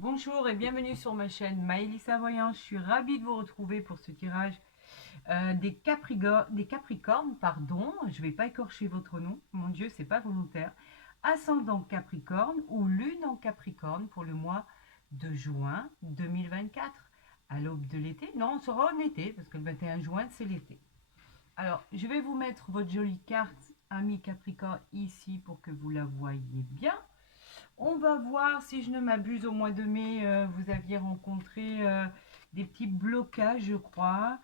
Bonjour et bienvenue sur ma chaîne Maëlys Voyant. Je suis ravie de vous retrouver pour ce tirage des Capricornes, pardon. Je ne vais pas écorcher votre nom, mon Dieu, c'est pas volontaire. Ascendant Capricorne ou Lune en Capricorne pour le mois de juin 2024. À l'aube de l'été, non, on sera en été parce que le 21 juin c'est l'été. Alors, je vais vous mettre votre jolie carte, ami Capricorne, ici pour que vous la voyez bien. On va voir si je ne m'abuse au mois de mai, vous aviez rencontré des petits blocages, je crois,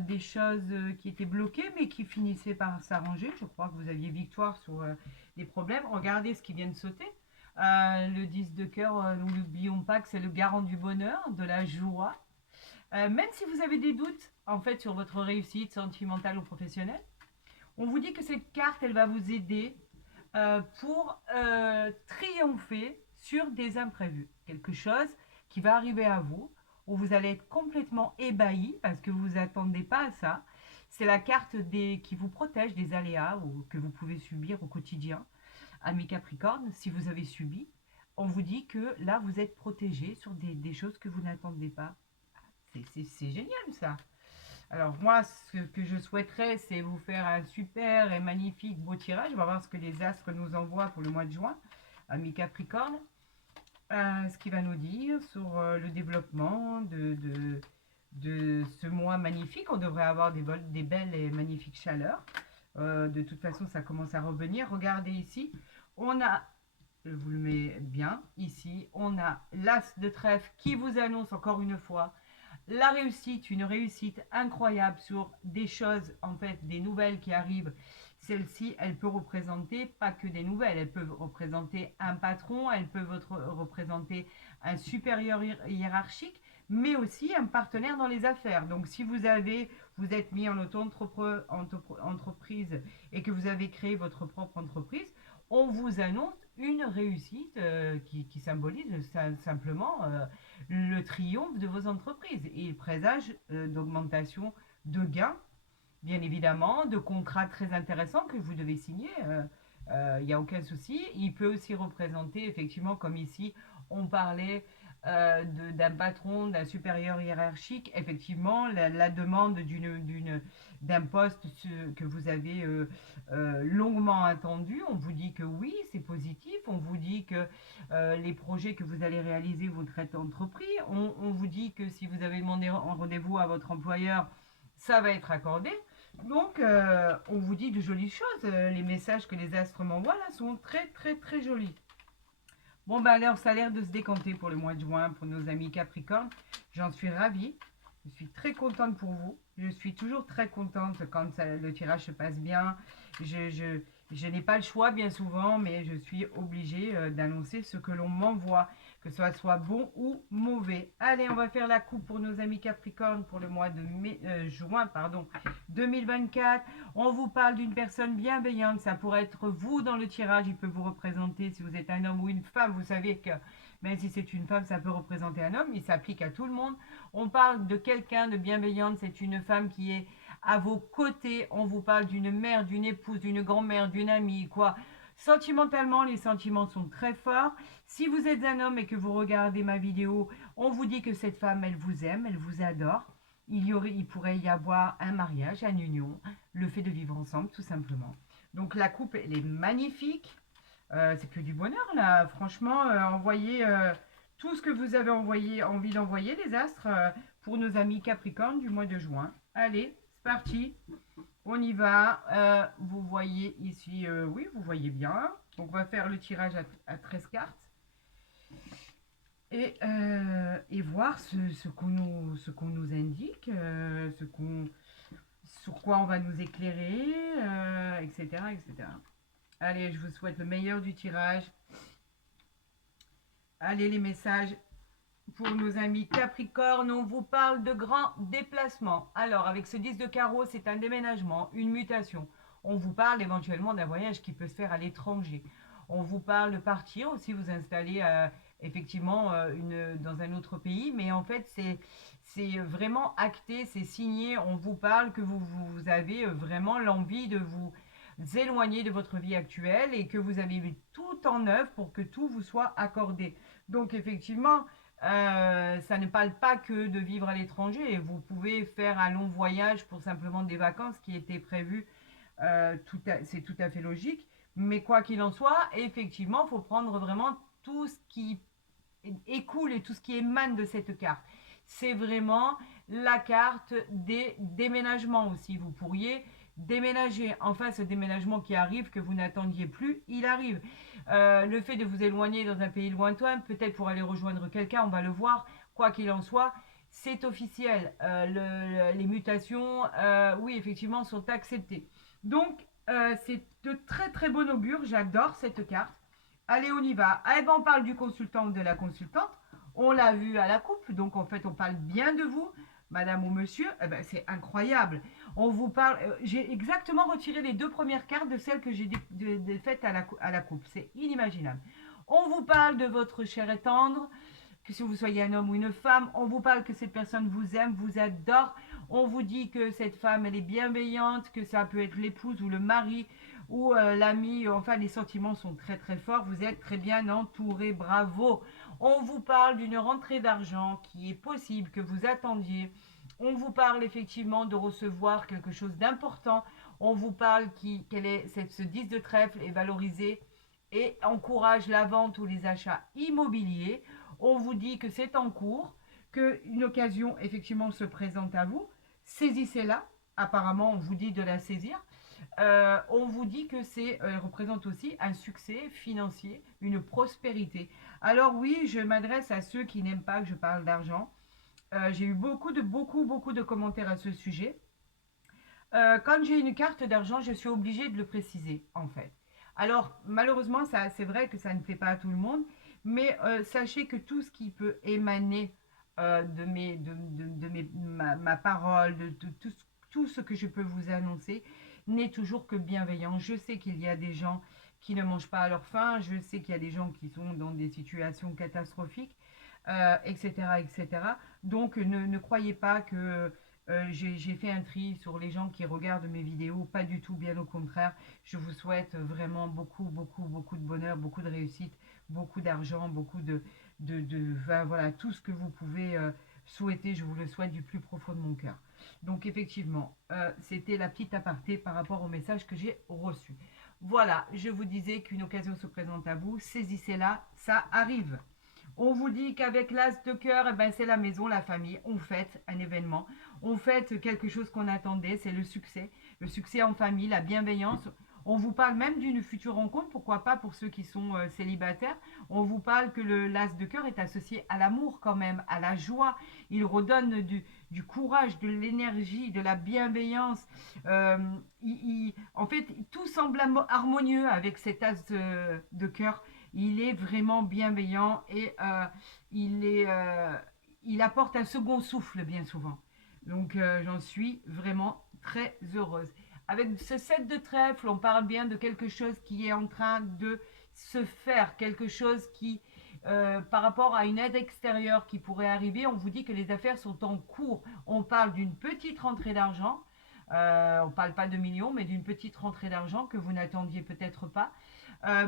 des choses qui étaient bloquées mais qui finissaient par s'arranger. Je crois que vous aviez victoire sur les problèmes. Regardez ce qui vient de sauter. Le 10 de cœur, nous n'oublions pas que c'est le garant du bonheur, de la joie. Même si vous avez des doutes en fait sur votre réussite sentimentale ou professionnelle, on vous dit que cette carte, elle va vous aider pour triompher sur des imprévus. Quelque chose qui va arriver à vous, où vous allez être complètement ébahi parce que vous ne vous attendez pas à ça. C'est la carte qui vous protège des aléas que vous pouvez subir au quotidien. Ami Capricorne, si vous avez subi, on vous dit que là, vous êtes protégé sur des choses que vous n'attendez pas. C'est génial ça. Alors moi, ce que je souhaiterais, c'est vous faire un super et magnifique beau tirage. On va voir ce que les astres nous envoient pour le mois de juin, ami Capricorne. Ce qu'il va nous dire sur le développement de ce mois magnifique. On devrait avoir des belles et magnifiques chaleurs. De toute façon, ça commence à revenir. Regardez ici, on a, je vous le mets bien, ici, on a l'as de trèfle qui vous annonce encore une fois la réussite, une réussite incroyable sur des choses, en fait, des nouvelles qui arrivent. Celle-ci, elle peut représenter pas que des nouvelles, elle peut représenter un patron, elle peut représenter un supérieur hiérarchique, mais aussi un partenaire dans les affaires. Donc si vous êtes mis en auto-entreprise et que vous avez créé votre propre entreprise, on vous annonce une réussite qui symbolise simplement le triomphe de vos entreprises. Et il présage d'augmentation de gains, bien évidemment, de contrats très intéressants que vous devez signer. Il n'y a aucun souci. Il peut aussi représenter, effectivement, comme ici, on parlait d'un patron, d'un supérieur hiérarchique, effectivement, la demande d'un poste que vous avez longuement attendu. On vous dit que oui, c'est positif. On vous dit que les projets que vous allez réaliser vont être entrepris. On vous dit que si vous avez demandé un rendez-vous à votre employeur, ça va être accordé. Donc, on vous dit de jolies choses. Les messages que les astres m'envoient là sont très très très jolis. Bon, bah alors, ça a l'air de se décanter pour le mois de juin pour nos amis Capricorne. J'en suis ravie. Je suis très contente pour vous. Je suis toujours très contente quand le tirage se passe bien. Je n'ai pas le choix bien souvent, mais je suis obligée d'annoncer ce que l'on m'envoie, que ce soit bon ou mauvais. Allez, on va faire la coupe pour nos amis Capricorne pour le mois de juin, pardon, 2024. On vous parle d'une personne bienveillante. Ça pourrait être vous dans le tirage. Il peut vous représenter si vous êtes un homme ou une femme. Vous savez que même si c'est une femme, ça peut représenter un homme. Il s'applique à tout le monde. On parle de quelqu'un de bienveillante. C'est une femme qui est à vos côtés. On vous parle d'une mère, d'une épouse, d'une grand-mère, d'une amie, quoi. Sentimentalement, les sentiments sont très forts. Si vous êtes un homme et que vous regardez ma vidéo, on vous dit que cette femme, elle vous aime, elle vous adore. Il pourrait y avoir un mariage, une union, le fait de vivre ensemble, tout simplement. Donc la coupe, elle est magnifique. C'est que du bonheur, là. Franchement, envoyez tout ce que vous avez envie d'envoyer, les astres, pour nos amis Capricorne du mois de juin. Allez, c'est parti. On y va. Vous voyez ici, oui, vous voyez bien. Donc, on va faire le tirage à 13 cartes. Et voir ce qu'on nous indique, sur quoi on va nous éclairer, etc., etc. Allez, je vous souhaite le meilleur du tirage. Allez, les messages pour nos amis Capricorne, on vous parle de grands déplacements. Alors, avec ce 10 de carreau, c'est un déménagement, une mutation. On vous parle éventuellement d'un voyage qui peut se faire à l'étranger. On vous parle de partir aussi, vous installer effectivement dans un autre pays. Mais en fait, c'est vraiment acté, c'est signé. On vous parle que vous avez vraiment l'envie de vous éloigner de votre vie actuelle et que vous avez mis tout en œuvre pour que tout vous soit accordé. Donc effectivement, ça ne parle pas que de vivre à l'étranger. Vous pouvez faire un long voyage pour simplement des vacances qui étaient prévues. C'est tout à fait logique. Mais quoi qu'il en soit, effectivement, il faut prendre vraiment tout ce qui écoule et tout ce qui émane de cette carte. C'est vraiment la carte des déménagements aussi. Vous pourriez déménager. Enfin, ce déménagement qui arrive, que vous n'attendiez plus, il arrive. Le fait de vous éloigner dans un pays lointain, peut-être pour aller rejoindre quelqu'un, on va le voir. Quoi qu'il en soit, c'est officiel. Les mutations, oui, effectivement, sont acceptées. Donc, c'est de très très bon augure. J'adore cette carte. Allez, on y va. Ah, eh ben, on parle du consultant ou de la consultante. On l'a vu à la coupe, donc en fait, on parle bien de vous, madame ou monsieur. Eh ben, c'est incroyable. On vous parle. J'ai exactement retiré les deux premières cartes de celles que j'ai faites à la coupe. C'est inimaginable. On vous parle de votre chair et tendre, que si vous soyez un homme ou une femme, on vous parle que cette personne vous aime, vous adore. On vous dit que cette femme, elle est bienveillante, que ça peut être l'épouse ou le mari ou l'ami. Enfin, les sentiments sont très très forts. Vous êtes très bien entouré. Bravo. On vous parle d'une rentrée d'argent qui est possible, que vous attendiez. On vous parle effectivement de recevoir quelque chose d'important. On vous parle ce 10 de trèfle est valorisé et encourage la vente ou les achats immobiliers. On vous dit que c'est en cours, qu'une occasion effectivement se présente à vous. Saisissez-la. Apparemment, on vous dit de la saisir. On vous dit que représente aussi un succès financier, une prospérité. Alors oui, je m'adresse à ceux qui n'aiment pas que je parle d'argent. J'ai eu beaucoup de commentaires à ce sujet. Quand j'ai une carte d'argent, je suis obligée de le préciser, en fait. Alors, malheureusement, c'est vrai que ça ne plaît pas à tout le monde, mais sachez que tout ce qui peut émaner ma parole, tout ce que je peux vous annoncer, n'est toujours que bienveillant. Je sais qu'il y a des gens qui ne mangent pas à leur faim, je sais qu'il y a des gens qui sont dans des situations catastrophiques, etc., etc. Donc, ne croyez pas que j'ai fait un tri sur les gens qui regardent mes vidéos, pas du tout, bien au contraire. Je vous souhaite vraiment beaucoup de bonheur, beaucoup de réussite, beaucoup d'argent, enfin, voilà, tout ce que vous pouvez souhaiter, je vous le souhaite du plus profond de mon cœur. Donc effectivement, c'était la petite aparté par rapport au message que j'ai reçu. Voilà, je vous disais qu'une occasion se présente à vous, saisissez-la, ça arrive. On vous dit qu'avec l'as de cœur, eh ben, c'est la maison, la famille. On fête un événement. On fête quelque chose qu'on attendait, c'est le succès. Le succès en famille, la bienveillance. On vous parle même d'une future rencontre, pourquoi pas pour ceux qui sont célibataires. On vous parle que l'as de cœur est associé à l'amour quand même, à la joie. Il redonne du courage, de l'énergie, de la bienveillance. En fait, tout semble harmonieux avec cet as de cœur. Il est vraiment bienveillant et il apporte un second souffle bien souvent. Donc j'en suis vraiment très heureuse. Avec ce set de trèfle, on parle bien de quelque chose qui est en train de se faire, quelque chose qui, par rapport à une aide extérieure qui pourrait arriver, on vous dit que les affaires sont en cours. On parle d'une petite rentrée d'argent. On ne parle pas de millions, mais d'une petite rentrée d'argent que vous n'attendiez peut-être pas.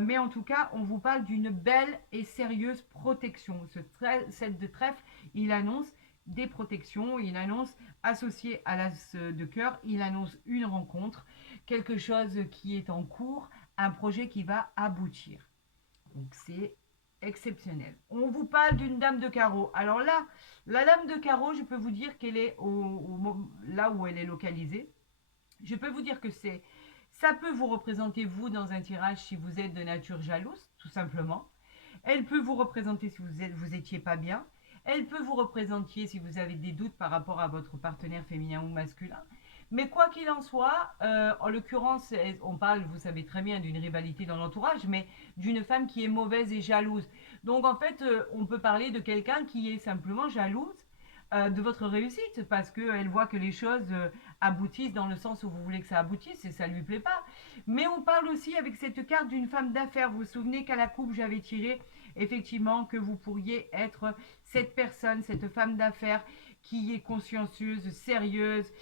Mais en tout cas, on vous parle d'une belle et sérieuse protection. Set de trèfle, il annonce des protections, il annonce associé à l'as de cœur, il annonce une rencontre, quelque chose qui est en cours, un projet qui va aboutir. Donc c'est exceptionnel. On vous parle d'une dame de carreau. Alors là, la dame de carreau, je peux vous dire qu'elle est là où elle est localisée. Je peux vous dire que ça peut vous représenter vous dans un tirage si vous êtes de nature jalouse, tout simplement. Elle peut vous représenter si vous étiez pas bien. Elle peut vous représenter si vous avez des doutes par rapport à votre partenaire féminin ou masculin. Mais quoi qu'il en soit, en l'occurrence, on parle, vous savez très bien, d'une rivalité dans l'entourage, mais d'une femme qui est mauvaise et jalouse. Donc en fait, on peut parler de quelqu'un qui est simplement jalouse de votre réussite parce qu'elle voit que les choses aboutissent dans le sens où vous voulez que ça aboutisse et ça ne lui plaît pas. Mais on parle aussi avec cette carte d'une femme d'affaires. Vous vous souvenez qu'à la coupe, j'avais tiré effectivement que vous pourriez être cette personne, cette femme d'affaires qui est consciencieuse, sérieuse,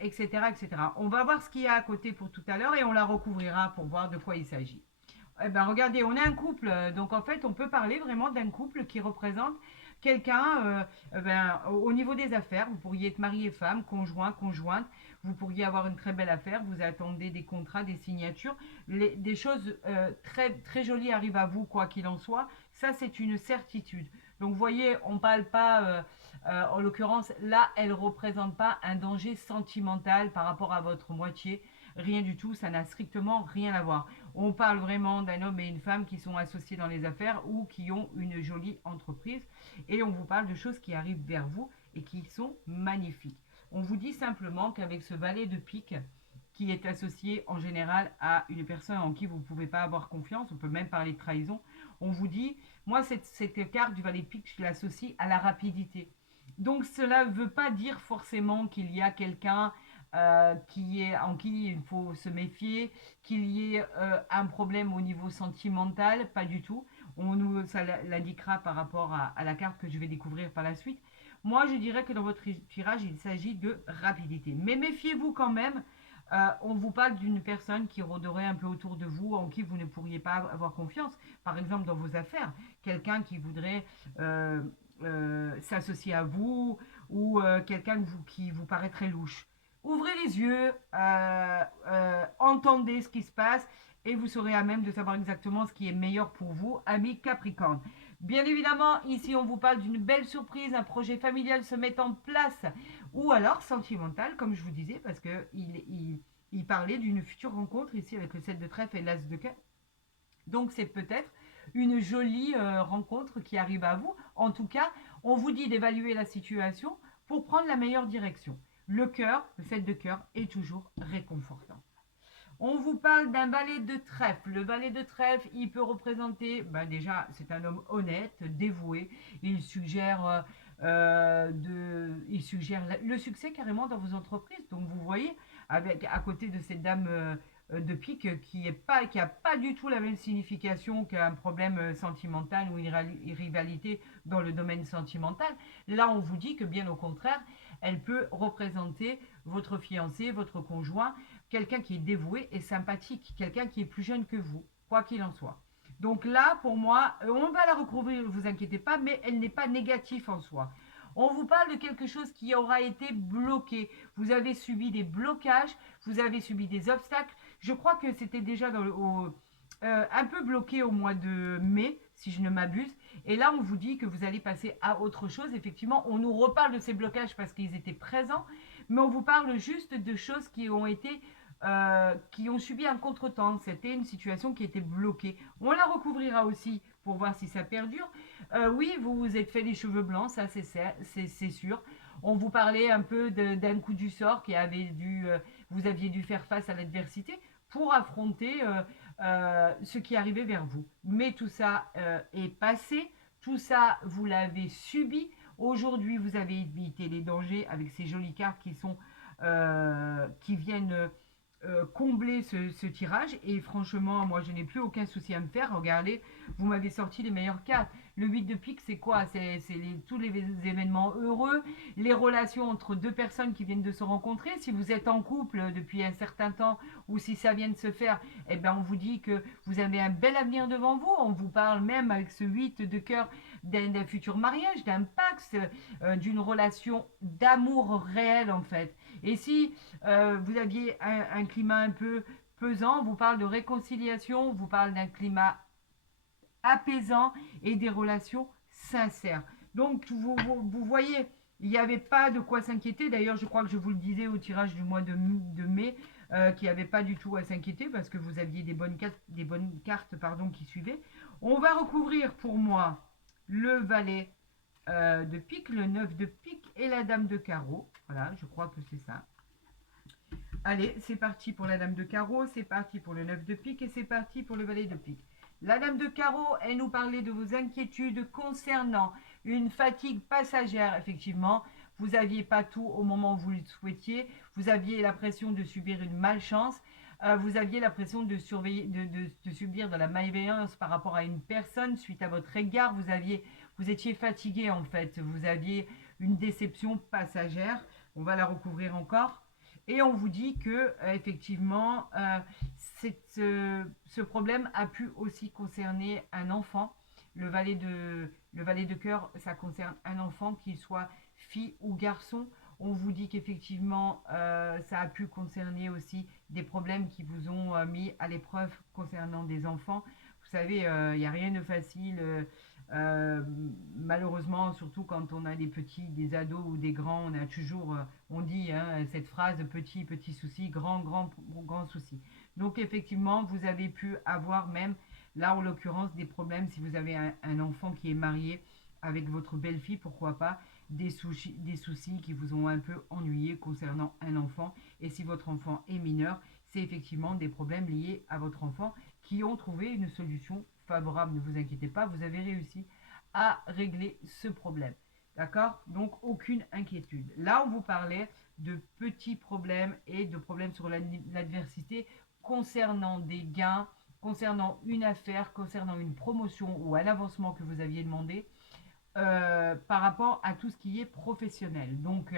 etc., etc. On va voir ce qu'il y a à côté pour tout à l'heure et on la recouvrira pour voir de quoi il s'agit. Eh ben, regardez, on est un couple, donc en fait, on peut parler vraiment d'un couple qui représente quelqu'un, au niveau des affaires. Vous pourriez être mari et femme, conjoint, conjointe. Vous pourriez avoir une très belle affaire. Vous attendez des contrats, des signatures. Des choses très, très jolies arrivent à vous, quoi qu'il en soit. Ça, c'est une certitude. Donc, vous voyez, on ne parle pas, en l'occurrence, là, elle ne représente pas un danger sentimental par rapport à votre moitié. Rien du tout, ça n'a strictement rien à voir. On parle vraiment d'un homme et une femme qui sont associés dans les affaires ou qui ont une jolie entreprise. Et on vous parle de choses qui arrivent vers vous et qui sont magnifiques. On vous dit simplement qu'avec ce valet de pique, qui est associé en général à une personne en qui vous ne pouvez pas avoir confiance, on peut même parler de trahison, on vous dit, moi cette carte du valet de pique, je l'associe à la rapidité. Donc cela ne veut pas dire forcément qu'il y a quelqu'un en qui il faut se méfier, qu'il y ait un problème au niveau sentimental, pas du tout. Ça l'indiquera par rapport à la carte que je vais découvrir par la suite. Moi, je dirais que dans votre tirage, il s'agit de rapidité. Mais méfiez-vous quand même. On vous parle d'une personne qui rôderait un peu autour de vous, en qui vous ne pourriez pas avoir confiance. Par exemple, dans vos affaires, quelqu'un qui voudrait s'associer à vous ou quelqu'un qui vous paraîtrait louche. Ouvrez les yeux, entendez ce qui se passe et vous serez à même de savoir exactement ce qui est meilleur pour vous, amis Capricorne. Bien évidemment, ici on vous parle d'une belle surprise, un projet familial se met en place ou alors sentimental, comme je vous disais, parce qu'il parlait d'une future rencontre ici avec le 7 de trèfle et l'as de cœur. Donc c'est peut-être une jolie rencontre qui arrive à vous. En tout cas, on vous dit d'évaluer la situation pour prendre la meilleure direction. Le cœur, le 7 de cœur, est toujours réconfortant. On vous parle d'un valet de trèfle. Le valet de trèfle, il peut représenter, déjà, c'est un homme honnête, dévoué. Il suggère le succès carrément dans vos entreprises. Donc vous voyez, à côté de cette dame de pique qui a pas du tout la même signification qu'un problème sentimental ou une rivalité dans le domaine sentimental. Là, on vous dit que bien au contraire, elle peut représenter votre fiancé, votre conjoint, quelqu'un qui est dévoué et sympathique, quelqu'un qui est plus jeune que vous, quoi qu'il en soit. Donc là, pour moi, on va la recouvrir, ne vous inquiétez pas, mais elle n'est pas négative en soi. On vous parle de quelque chose qui aura été bloqué. Vous avez subi des blocages, vous avez subi des obstacles. Je crois que c'était déjà un peu bloqué au mois de mai, si je ne m'abuse. Et là, on vous dit que vous allez passer à autre chose. Effectivement, on nous reparle de ces blocages parce qu'ils étaient présents, mais on vous parle juste de choses qui ont subi un contretemps. C'était une situation qui était bloquée. On la recouvrira aussi pour voir si ça perdure. Oui, vous vous êtes fait les cheveux blancs, ça c'est sûr. On vous parlait un peu d'un coup du sort vous aviez dû faire face à l'adversité pour affronter ce qui arrivait vers vous. Mais tout ça est passé, tout ça vous l'avez subi. Aujourd'hui, vous avez évité les dangers avec ces jolies cartes qui viennent combler ce tirage. Et franchement, moi, je n'ai plus aucun souci à me faire. Regardez, vous m'avez sorti les meilleures cartes. Le 8 de pique, c'est quoi? C'est tous les événements heureux, les relations entre deux personnes qui viennent de se rencontrer. Si vous êtes en couple depuis un certain temps ou si ça vient de se faire, eh ben, on vous dit que vous avez un bel avenir devant vous. On vous parle même avec ce 8 de cœur d'un futur mariage, d'un pacte, d'une relation d'amour réel en fait. Et si vous aviez un climat un peu pesant, on vous parle de réconciliation, on vous parle d'un climat apaisant et des relations sincères. Donc vous voyez, il n'y avait pas de quoi s'inquiéter. D'ailleurs, je crois que je vous le disais au tirage du mois de mai, qu'il n'y avait pas du tout à s'inquiéter parce que vous aviez des bonnes cartes qui suivaient. On va recouvrir pour moi le valet de pique, le 9 de pique et la dame de carreau. Voilà, je crois que c'est ça. Allez, c'est parti pour la dame de carreau, c'est parti pour le 9 de pique et c'est parti pour le valet de pique. La dame de carreau, elle nous parlait de vos inquiétudes concernant une fatigue passagère. Effectivement, vous n'aviez pas tout au moment où vous le souhaitiez. Vous aviez l'impression de subir une malchance. Vous aviez l'impression de subir de la malveillance par rapport à une personne suite à votre égard. Vous étiez fatigué en fait. Vous aviez une déception passagère. On va la recouvrir encore. Et on vous dit que effectivement, ce problème a pu aussi concerner un enfant. Le valet de cœur, ça concerne un enfant, qu'il soit fille ou garçon. On vous dit qu'effectivement, ça a pu concerner aussi des problèmes qui vous ont mis à l'épreuve concernant des enfants. Vous savez, il n'y a rien de facile. Euh, Malheureusement, surtout quand on a des petits, des ados ou des grands, on a toujours, on dit hein, cette phrase petit, petit souci, grand, grand, grand souci. Donc effectivement, vous avez pu avoir même, là en l'occurrence, des problèmes si vous avez un enfant qui est marié avec votre belle-fille, pourquoi pas, des soucis qui vous ont un peu ennuyé concernant un enfant. Et si votre enfant est mineur, c'est effectivement des problèmes liés à votre enfant qui ont trouvé une solution favorable. Ne vous inquiétez pas, vous avez réussi à régler ce problème. D'accord? Donc aucune inquiétude. Là, on vous parlait de petits problèmes et de problèmes sur l'adversité concernant des gains, concernant une affaire, concernant une promotion ou un avancement que vous aviez demandé par rapport à tout ce qui est professionnel. Donc,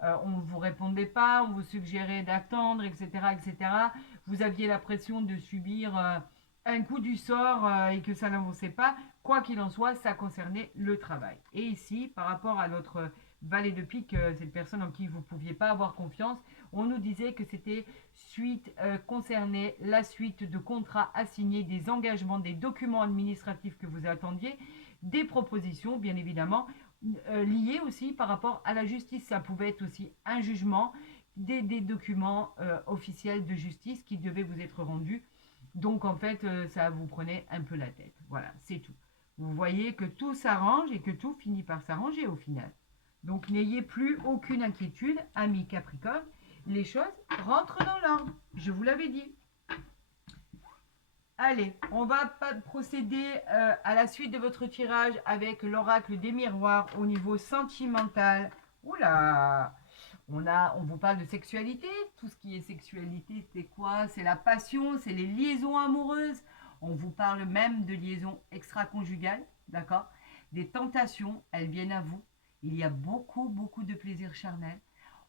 on ne vous répondait pas, on vous suggérait d'attendre, etc., etc. Vous aviez la pression de subir un coup du sort et que ça n'avançait pas. Quoi qu'il en soit, ça concernait le travail. Et ici, par rapport à notre valet de pique, cette personne en qui vous ne pouviez pas avoir confiance, on nous disait que c'était concernait la suite de contrats assignés, des engagements, des documents administratifs que vous attendiez, des propositions, bien évidemment, liées aussi par rapport à la justice. Ça pouvait être aussi un jugement, des documents officiels de justice qui devaient vous être rendus. Donc, en fait, ça vous prenait un peu la tête. Voilà, c'est tout. Vous voyez que tout s'arrange et que tout finit par s'arranger au final. Donc, n'ayez plus aucune inquiétude, amis Capricorne. Les choses rentrent dans l'ordre. Je vous l'avais dit. Allez, on va procéder à la suite de votre tirage avec l'oracle des miroirs au niveau sentimental. Oula, on vous parle de sexualité. Tout ce qui est sexualité, c'est quoi? C'est la passion, c'est les liaisons amoureuses. On vous parle même de liaisons extra-conjugales, d'accord? Des tentations, elles viennent à vous. Il y a beaucoup, beaucoup de plaisir charnel.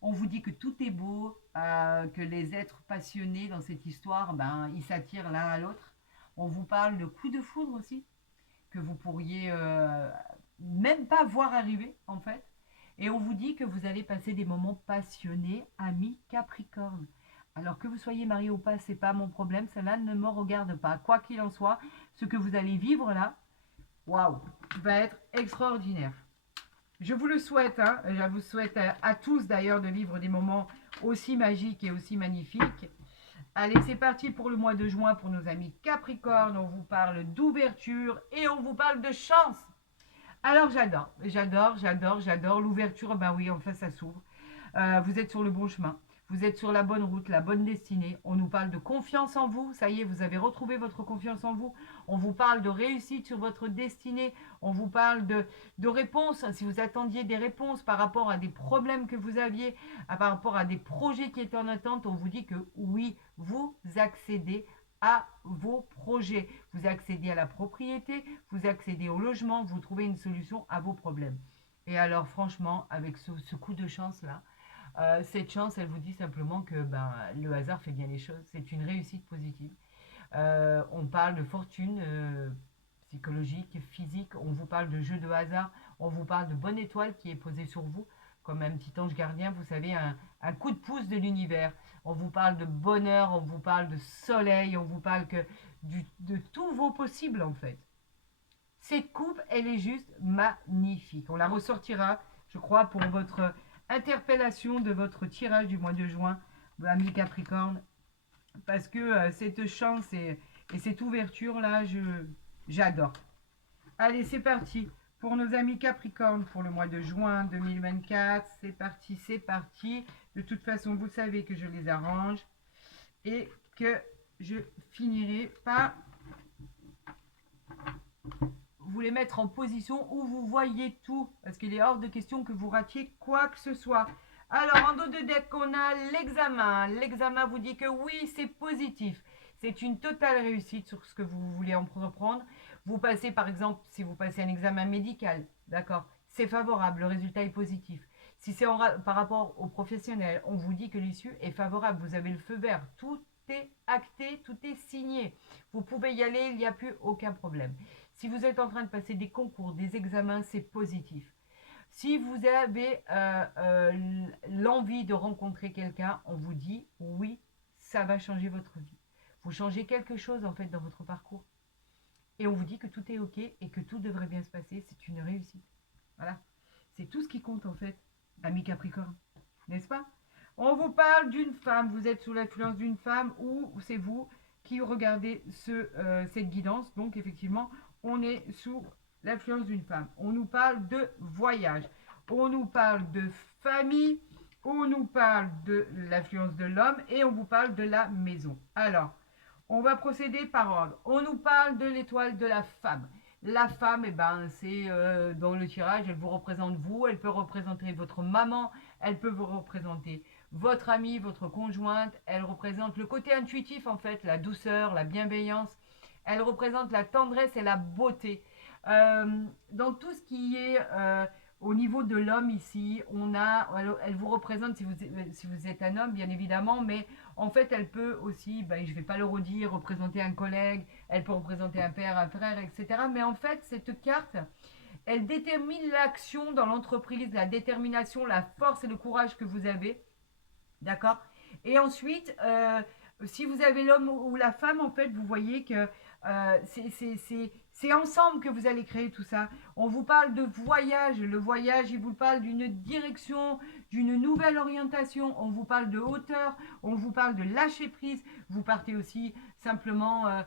On vous dit que tout est beau, que les êtres passionnés dans cette histoire, ben, ils s'attirent l'un à l'autre. On vous parle de coups de foudre aussi, que vous pourriez même pas voir arriver en fait. Et on vous dit que vous allez passer des moments passionnés, amis Capricorne. Alors que vous soyez marié ou pas, c'est pas mon problème, cela ne me regarde pas. Quoi qu'il en soit, ce que vous allez vivre là, waouh, va être extraordinaire. Je vous le souhaite, hein, je vous souhaite à tous d'ailleurs de vivre des moments aussi magiques et aussi magnifiques. Allez, c'est parti pour le mois de juin pour nos amis Capricorne. On vous parle d'ouverture et on vous parle de chance. Alors j'adore l'ouverture. Ben oui, enfin ça s'ouvre. Vous êtes sur le bon chemin. Vous êtes sur la bonne route, la bonne destinée. On nous parle de confiance en vous. Ça y est, vous avez retrouvé votre confiance en vous. On vous parle de réussite sur votre destinée. On vous parle de réponses. Si vous attendiez des réponses par rapport à des problèmes que vous aviez, par rapport à des projets qui étaient en attente, on vous dit que oui, vous accédez à vos projets. Vous accédez à la propriété, vous accédez au logement, vous trouvez une solution à vos problèmes. Et alors franchement, avec ce coup de chance-là, cette chance, elle vous dit simplement que ben, le hasard fait bien les choses. C'est une réussite positive. On parle de fortune psychologique, physique. On vous parle de jeu de hasard. On vous parle de bonne étoile qui est posée sur vous, comme un petit ange gardien. Vous savez, un coup de pouce de l'univers. On vous parle de bonheur, on vous parle de soleil, on vous parle de tous vos possibles en fait. Cette coupe, elle est juste magnifique. On la ressortira, je crois, pour votre interpellation de votre tirage du mois de juin, ami Capricorne, parce que cette chance et cette ouverture-là, j'adore. Allez, c'est parti pour nos amis Capricorne pour le mois de juin 2024. C'est parti, c'est parti. De toute façon, vous savez que je les arrange et que je finirai par vous les mettre en position où vous voyez tout, parce qu'il est hors de question que vous ratiez quoi que ce soit. Alors, en dos de deck, on a l'examen. L'examen vous dit que oui, c'est positif. C'est une totale réussite sur ce que vous voulez entreprendre. Vous passez, par exemple, si vous passez un examen médical, d'accord, c'est favorable, le résultat est positif. Si c'est par rapport au professionnel, on vous dit que l'issue est favorable, vous avez le feu vert, tout est acté, tout est signé. Vous pouvez y aller, il n'y a plus aucun problème. Si vous êtes en train de passer des concours, des examens, c'est positif. Si vous avez l'envie de rencontrer quelqu'un, on vous dit oui, ça va changer votre vie. Vous changez quelque chose en fait dans votre parcours. Et on vous dit que tout est ok et que tout devrait bien se passer. C'est une réussite. Voilà. C'est tout ce qui compte en fait, ami Capricorne. N'est-ce pas? On vous parle d'une femme. Vous êtes sous l'influence d'une femme ou c'est vous qui regardez cette guidance. Donc effectivement, on est sous l'influence d'une femme. On nous parle de voyage. On nous parle de famille. On nous parle de l'influence de l'homme et on vous parle de la maison. Alors, on va procéder par ordre. On nous parle de l'étoile de la femme. La femme, eh ben, c'est dans le tirage, elle vous représente vous, elle peut représenter votre maman, elle peut vous représenter votre amie, votre conjointe, elle représente le côté intuitif en fait, la douceur, la bienveillance, elle représente la tendresse et la beauté. Dans tout ce qui est au niveau de l'homme ici, elle vous représente si vous êtes un homme bien évidemment, mais en fait elle peut aussi, ben, je ne vais pas le redire, représenter un collègue, elle peut représenter un père, un frère, etc. Mais en fait cette carte, elle détermine l'action dans l'entreprise, la détermination, la force et le courage que vous avez. D'accord. Et ensuite, si vous avez l'homme ou la femme, en fait, vous voyez que c'est ensemble que vous allez créer tout ça. On vous parle de voyage. Le voyage, il vous parle d'une direction, d'une nouvelle orientation. On vous parle de hauteur. On vous parle de lâcher prise. Vous partez aussi simplement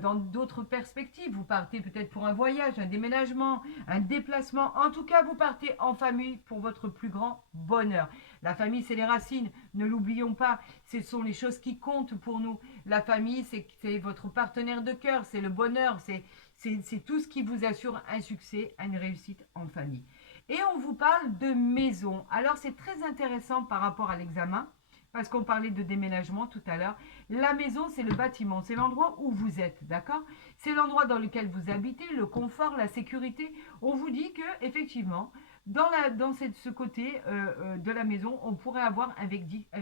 dans d'autres perspectives. Vous partez peut-être pour un voyage, un déménagement, un déplacement. En tout cas, vous partez en famille pour votre plus grand bonheur. La famille, c'est les racines. Ne l'oublions pas. Ce sont les choses qui comptent pour nous. La famille, c'est votre partenaire de cœur. C'est le bonheur. C'est tout ce qui vous assure un succès, une réussite en famille. Et on vous parle de maison. Alors, c'est très intéressant par rapport à l'examen, parce qu'on parlait de déménagement tout à l'heure. La maison, c'est le bâtiment, c'est l'endroit où vous êtes, d'accord? C'est l'endroit dans lequel vous habitez, le confort, la sécurité. On vous dit que, effectivement, dans ce côté de la maison, on pourrait avoir un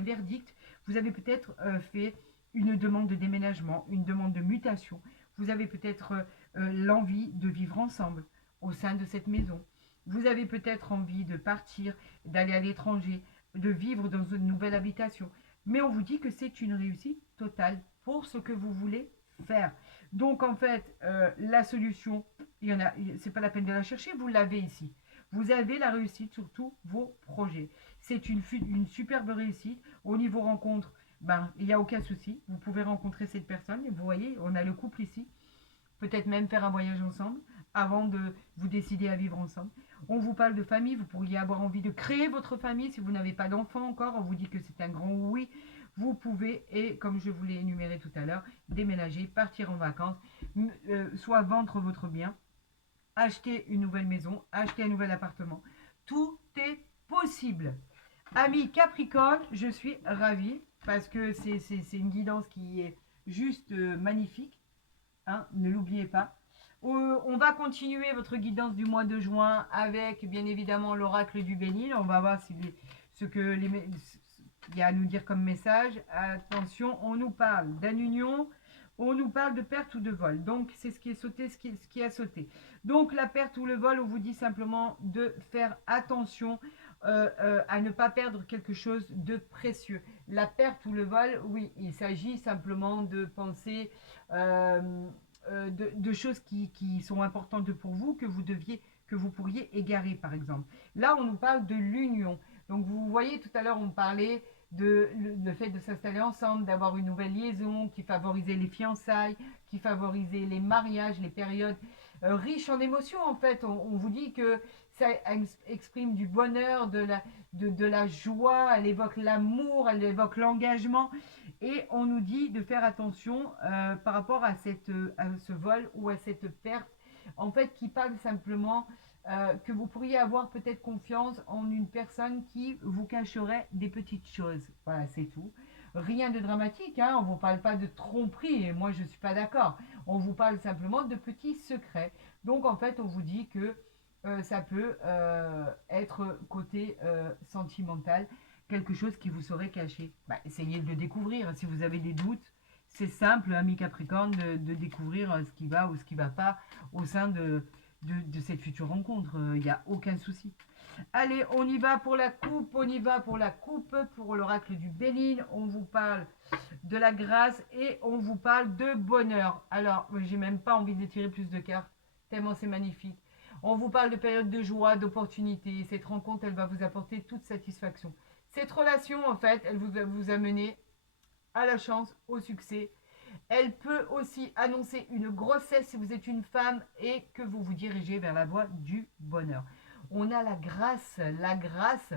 verdict. Vous avez peut-être fait une demande de déménagement, une demande de mutation. Vous avez peut-être l'envie de vivre ensemble au sein de cette maison. Vous avez peut-être envie de partir, d'aller à l'étranger, de vivre dans une nouvelle habitation. Mais on vous dit que c'est une réussite totale pour ce que vous voulez faire. Donc en fait, la solution, c'est pas la peine de la chercher, vous l'avez ici. Vous avez la réussite sur tous vos projets. C'est une superbe réussite. Au niveau rencontre, ben, il n'y a aucun souci. Vous pouvez rencontrer cette personne. Et vous voyez, on a le couple ici. Peut-être même faire un voyage ensemble avant de vous décider à vivre ensemble. On vous parle de famille. Vous pourriez avoir envie de créer votre famille si vous n'avez pas d'enfant encore. On vous dit que c'est un grand oui. Vous pouvez, et comme je vous l'ai énuméré tout à l'heure, déménager, partir en vacances, soit vendre votre bien, acheter une nouvelle maison, acheter un nouvel appartement. Tout est possible. Ami Capricorne, je suis ravie parce que c'est une guidance qui est juste magnifique. Hein, ne l'oubliez pas. On va continuer votre guidance du mois de juin avec bien évidemment l'oracle du Bénil. On va voir ce que il y a à nous dire comme message. Attention, on nous parle d'union, on nous parle de perte ou de vol. Donc c'est ce qui est sauté, ce qui a sauté. Donc la perte ou le vol, on vous dit simplement de faire attention à ne pas perdre quelque chose de précieux. La perte ou le vol, oui, il s'agit simplement de penser de choses qui sont importantes pour vous, que vous pourriez égarer par exemple. Là, on nous parle de l'union. Donc vous voyez, tout à l'heure, on parlait de le fait de s'installer ensemble, d'avoir une nouvelle liaison qui favorisait les fiançailles, qui favorisait les mariages, les périodes riches en émotions en fait. On vous dit que ça exprime du bonheur, de la joie, elle évoque l'amour, elle évoque l'engagement. Et on nous dit de faire attention par rapport à ce vol ou à cette perte, en fait, qui parle simplement que vous pourriez avoir peut-être confiance en une personne qui vous cacherait des petites choses. Voilà, c'est tout. Rien de dramatique, hein, on ne vous parle pas de tromperie, et moi je ne suis pas d'accord. On vous parle simplement de petits secrets. Donc en fait, on vous dit que ça peut être côté sentimental, quelque chose qui vous serait caché. Bah, essayez de le découvrir. Si vous avez des doutes, c'est simple, ami Capricorne, de découvrir ce qui va ou ce qui ne va pas au sein de cette future rencontre. Il n'y a aucun souci. Allez, on y va pour la coupe, on y va pour la coupe, pour l'oracle du Béline. On vous parle de la grâce et on vous parle de bonheur. Alors, j'ai même pas envie de tirer plus de cartes, tellement c'est magnifique. On vous parle de période de joie, d'opportunité. Cette rencontre, elle va vous apporter toute satisfaction. Cette relation, en fait, elle va vous amener à la chance, au succès. Elle peut aussi annoncer une grossesse si vous êtes une femme et que vous vous dirigez vers la voie du bonheur. On a la grâce. La grâce,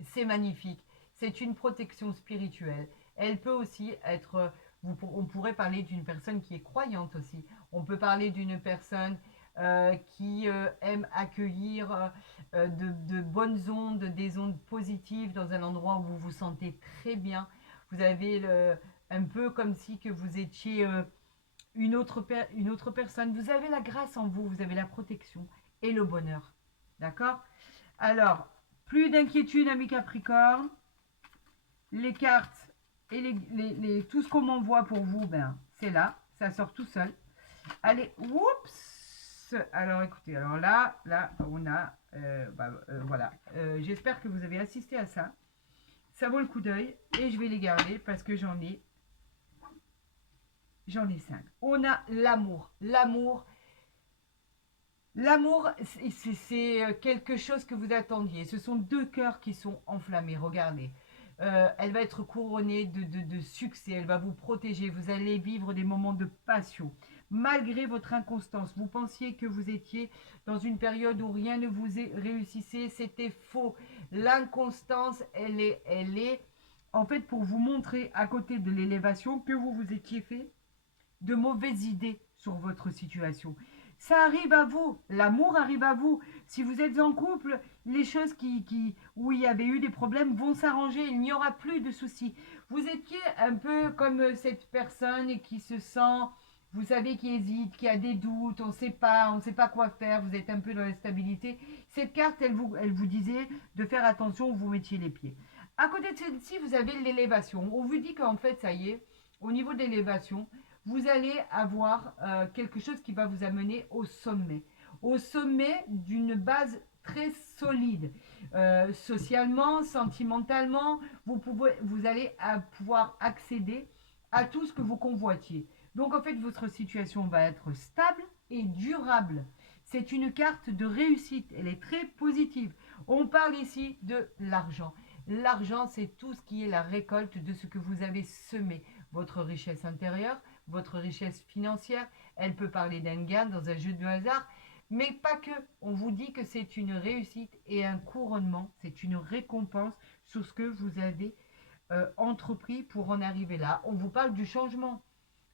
c'est magnifique. C'est une protection spirituelle. Elle peut aussi être, on pourrait parler d'une personne qui est croyante aussi. On peut parler d'une personne qui aime accueillir de bonnes ondes, des ondes positives dans un endroit où vous vous sentez très bien. Vous avez un peu comme si que vous étiez une autre personne. Vous avez la grâce en vous, vous avez la protection et le bonheur. D'accord? Alors, plus d'inquiétude, ami Capricorne. Les cartes et tout ce qu'on m'envoie pour vous, ben, c'est là. Ça sort tout seul. Allez, oups. Alors, écoutez, alors là, on a... voilà. J'espère que vous avez assisté à ça. Ça vaut le coup d'œil. Et je vais les garder parce que j'en ai 5. On a l'amour. L'amour, c'est quelque chose que vous attendiez. Ce sont deux cœurs qui sont enflammés. Regardez. Elle va être couronnée de succès. Elle va vous protéger. Vous allez vivre des moments de passion. Malgré votre inconstance, vous pensiez que vous étiez dans une période où rien ne vous réussissait. C'était faux. L'inconstance, elle est en fait pour vous montrer à côté de l'élévation que vous vous étiez fait de mauvaises idées sur votre situation. Ça arrive à vous, l'amour arrive à vous. Si vous êtes en couple, les choses où il y avait eu des problèmes vont s'arranger, il n'y aura plus de soucis. Vous étiez un peu comme cette personne qui se sent, vous savez, qui hésite, qui a des doutes, on ne sait pas quoi faire, vous êtes un peu dans l'instabilité. Cette carte, elle vous disait de faire attention où vous mettiez les pieds. À côté de celle-ci, vous avez l'élévation. On vous dit qu'en fait, ça y est, au niveau de l'élévation, vous allez avoir quelque chose qui va vous amener au sommet d'une base très solide, socialement, sentimentalement, vous allez pouvoir accéder à tout ce que vous convoitiez. Donc en fait, votre situation va être stable et durable. C'est une carte de réussite, elle est très positive. On parle ici de l'argent. L'argent, c'est tout ce qui est la récolte de ce que vous avez semé, votre richesse intérieure, votre richesse financière. Elle peut parler d'un gain dans un jeu de hasard, mais pas que. On vous dit que c'est une réussite et un couronnement, c'est une récompense sur ce que vous avez entrepris pour en arriver là. On vous parle du changement.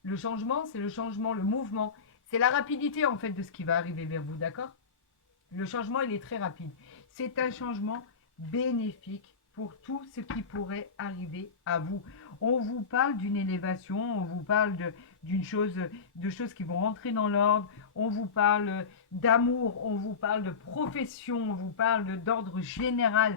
Le changement, c'est le changement, le mouvement. C'est la rapidité en fait de ce qui va arriver vers vous, d'accord? Le changement, il est très rapide. C'est un changement bénéfique pour tout ce qui pourrait arriver à vous. On vous parle d'une élévation, on vous parle de choses qui vont rentrer dans l'ordre, on vous parle d'amour, on vous parle de profession, on vous parle d'ordre général.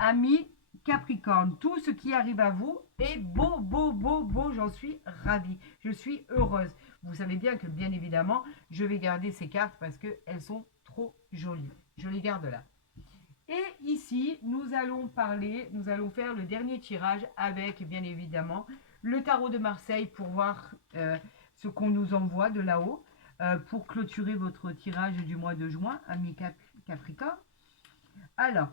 Amis Capricorne, tout ce qui arrive à vous est beau, beau, beau, beau, j'en suis ravie, je suis heureuse. Vous savez bien que, bien évidemment, je vais garder ces cartes parce qu'elles sont trop jolies. Je les garde là. Et ici, nous allons faire le dernier tirage avec, bien évidemment, le tarot de Marseille pour voir ce qu'on nous envoie de là-haut pour clôturer votre tirage du mois de juin, ami Capricorne. Alors,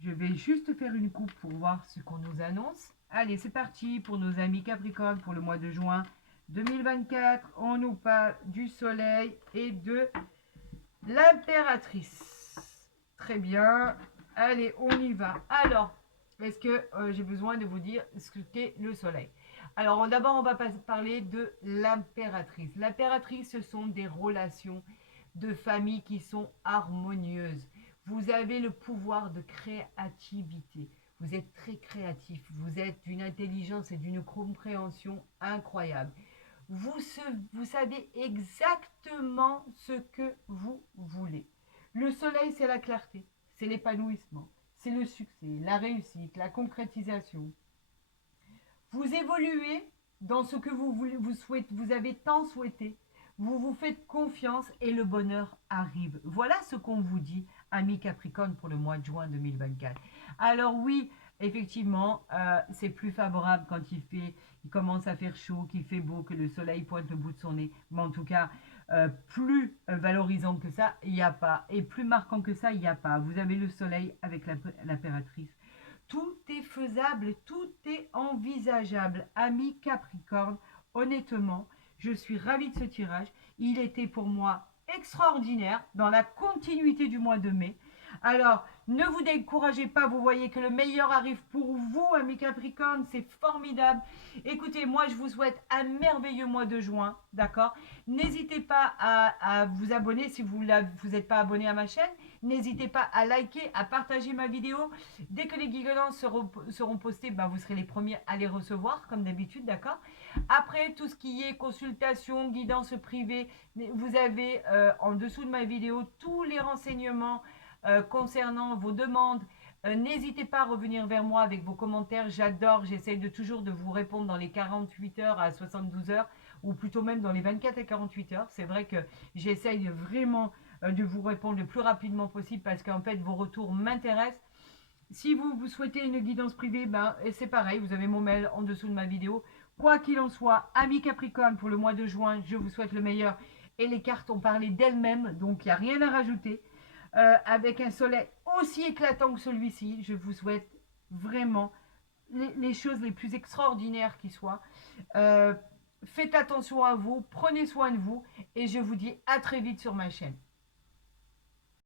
je vais juste faire une coupe pour voir ce qu'on nous annonce. Allez, c'est parti pour nos amis Capricorne pour le mois de juin 2024. On nous parle du soleil et de l'impératrice. Très bien. Allez, on y va. Alors, est-ce que j'ai besoin de vous dire ce qu'est le soleil? Alors, d'abord, on va parler de l'impératrice. L'impératrice, ce sont des relations de famille qui sont harmonieuses. Vous avez le pouvoir de créativité. Vous êtes très créatif. Vous êtes d'une intelligence et d'une compréhension incroyable. Vous savez exactement ce que vous voulez. Le soleil, c'est la clarté, c'est l'épanouissement, c'est le succès, la réussite, la concrétisation. Vous évoluez dans ce que vous souhaitez, vous avez tant souhaité. Vous vous faites confiance et le bonheur arrive. Voilà ce qu'on vous dit, amis Capricorne, pour le mois de juin 2024. Alors oui, effectivement, c'est plus favorable quand il commence à faire chaud, qu'il fait beau, que le soleil pointe le bout de son nez. Mais en tout cas, plus valorisant que ça, il n'y a pas. Et plus marquant que ça, il n'y a pas. Vous avez le soleil avec l'impératrice. Tout est faisable, tout est envisageable. Ami Capricorne, honnêtement, je suis ravie de ce tirage. Il était pour moi extraordinaire dans la continuité du mois de mai. Alors, ne vous découragez pas, vous voyez que le meilleur arrive pour vous, ami Capricorne, c'est formidable. Écoutez, moi je vous souhaite un merveilleux mois de juin, d'accord? N'hésitez pas à vous abonner si vous n'êtes pas abonné à ma chaîne. N'hésitez pas à liker, à partager ma vidéo. Dès que les guidances seront postées, ben, vous serez les premiers à les recevoir, comme d'habitude, d'accord? Après, tout ce qui est consultation, guidance privée, vous avez en dessous de ma vidéo tous les renseignements concernant vos demandes. N'hésitez pas à revenir vers moi avec vos commentaires. J'adore, j'essaye toujours de vous répondre dans les 48 heures à 72 heures, ou plutôt même dans les 24 à 48 heures. C'est vrai que j'essaye vraiment de vous répondre le plus rapidement possible parce qu'en fait, vos retours m'intéressent. Si vous souhaitez une guidance privée, ben, c'est pareil, vous avez mon mail en dessous de ma vidéo. Quoi qu'il en soit, amis Capricorne, pour le mois de juin, je vous souhaite le meilleur. Et les cartes ont parlé d'elles-mêmes, donc il n'y a rien à rajouter. Avec un soleil aussi éclatant que celui-ci, je vous souhaite vraiment les choses les plus extraordinaires qui soient. Faites attention à vous, prenez soin de vous et je vous dis à très vite sur ma chaîne.